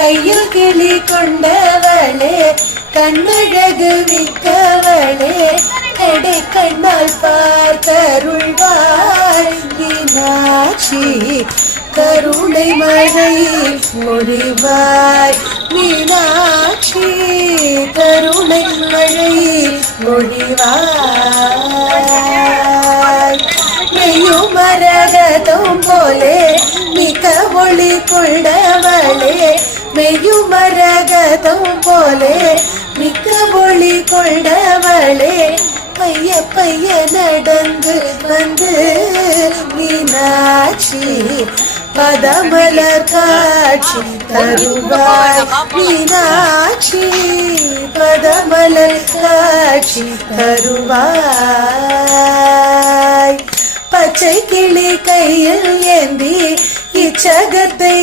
கையில் கிளி கொண்டவளே கண்ணழகு மிக்கவளே எடை கண்ணால் பார்த்தருள்வாய் மீனாட்சி கருணை மழை மொழிவாய் மீனாட்சி கருணை மழை மொழிவாய் மெய்யும் மரகதம் போலே மிக ஒளி கொண்டவளே மெய்யும் மரகதம் போலே மிக்க ஒளி கொண்டவளே பைய பைய நடந்து வந்து மீனாட்சி பதமலர் காட்சி தருவாய் மீனாட்சி பதமலர் காட்சி தருவாய் பச்சை கிளி கையில் ஏந்தி இச்சகத்தை